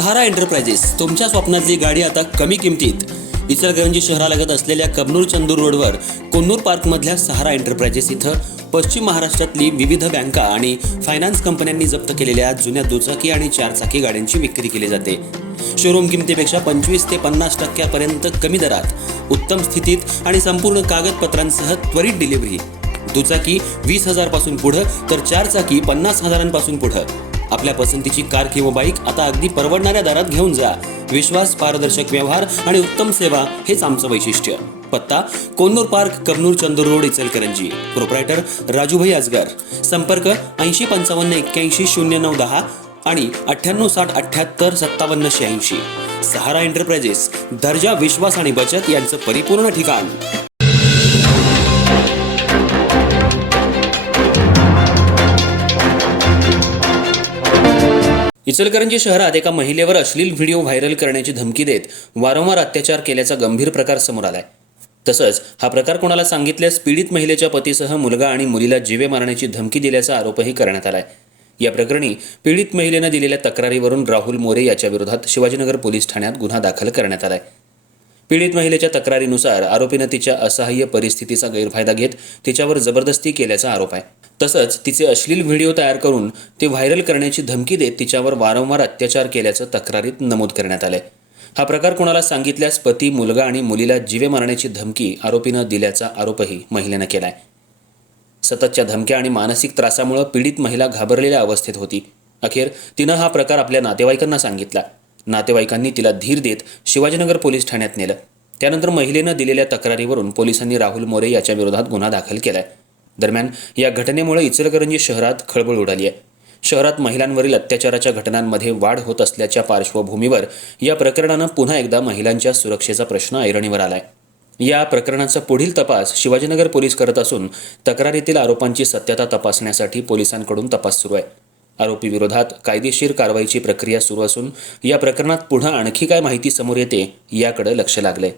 सहारा enterprises तुमच्या स्वप्नातली गाडी आता कमी किमतीत. इचलकरंजी शहरालगत असलेल्या कबनूर चंदूर रोडवर कोन्नूर पार्कमधल्या सहारा एंटरप्राइजेस इथं पश्चिम महाराष्ट्रातली विविध बँका आणि फायनान्स कंपन्यांनी जप्त केलेल्या जुन्या दुचाकी आणि चारचाकी गाड्यांची विक्री केली जाते. शोरूम किमतीपेक्षा 25 ते 50% कमी दरात, उत्तम स्थितीत आणि संपूर्ण कागदपत्रांसह त्वरित डिलिव्हरी. दुचाकी 20,000 पासून पुढे तर चारचाकी 50,000 पुढे. आपल्या पसंतीची कार किंवा बाईक आता अगदी परवडणाऱ्या दरात घेऊन जा. विश्वास, पारदर्शक व्यवहार आणि उत्तम सेवा हेच आमचं वैशिष्ट्य. पत्ता Konnur park, Kabnur Chandur road, Ichalkaranji. Proprietor Rajubhai Ajgar. संपर्क 8055810910 आणि 9860785786. सहारा एंटरप्राइजेस, दर्जा, विश्वास आणि बचत यांचं परिपूर्ण ठिकाण. इचलकरंजी शहरात एका महिलेवर अश्लील व्हिडिओ व्हायरल करण्याची धमकी देत वारंवार अत्याचार केल्याचा गंभीर प्रकार समोर आलाय. तसंच हा प्रकार कोणाला सांगितल्यास पीडित महिलेच्या पतीसह मुलगा आणि मुलीला जीवे मारण्याची धमकी दिल्याचा आरोपही करण्यात आलाय. या प्रकरणी पीडित महिलेनं दिलेल्या तक्रारीवरून राहुल मोरे याच्या विरोधात शिवाजीनगर पोलीस ठाण्यात गुन्हा दाखल करण्यात आलाय. पीडित महिलेच्या तक्रारीनुसार आरोपीनं तिच्या असहाय्य परिस्थितीचा गैरफायदा घेत तिच्यावर जबरदस्ती केल्याचा आरोप आहे. तसंच तिचे अश्लील व्हिडिओ तयार करून ते व्हायरल करण्याची धमकी देत तिच्यावर वारंवार अत्याचार केल्याचं तक्रारीत नमूद करण्यात आलंय. हा प्रकार कोणाला सांगितल्यास पती, मुलगा आणि मुलीला जीवे मारण्याची धमकी आरोपीनं दिल्याचा आरोपही महिलेनं केलाय. सततच्या धमक्या आणि मानसिक त्रासामुळे पीडित महिला घाबरलेल्या अवस्थेत होती. अखेर तिनं हा प्रकार आपल्या नातेवाईकांना सांगितला. नातेवाईकांनी तिला धीर देत शिवाजीनगर पोलीस ठाण्यात नेलं. त्यानंतर महिलेनं दिलेल्या तक्रारीवरून पोलिसांनी राहुल मोरे याच्या विरोधात गुन्हा दाखल केलाय. दरम्यान या घटनेमुळे इचलकरंजी शहरात खळबळ उडाली आहे. शहरात महिलांवरील अत्याचाराच्या घटनांमध्ये वाढ होत असल्याच्या पार्श्वभूमीवर या प्रकरणानं पुन्हा एकदा महिलांच्या सुरक्षेचा प्रश्न ऐरणीवर आलाय. या प्रकरणाचा पुढील तपास शिवाजीनगर पोलीस करत असून तक्रारीतील आरोपांची सत्यता तपासण्यासाठी पोलिसांकडून तपास सुरू आहे. आरोपी विरोधात कायदेशीर कारवाईची प्रक्रिया सुरू असून या प्रकरणात पुढे आणखी काय माहिती समोर येते याकडे लक्ष लागलंय.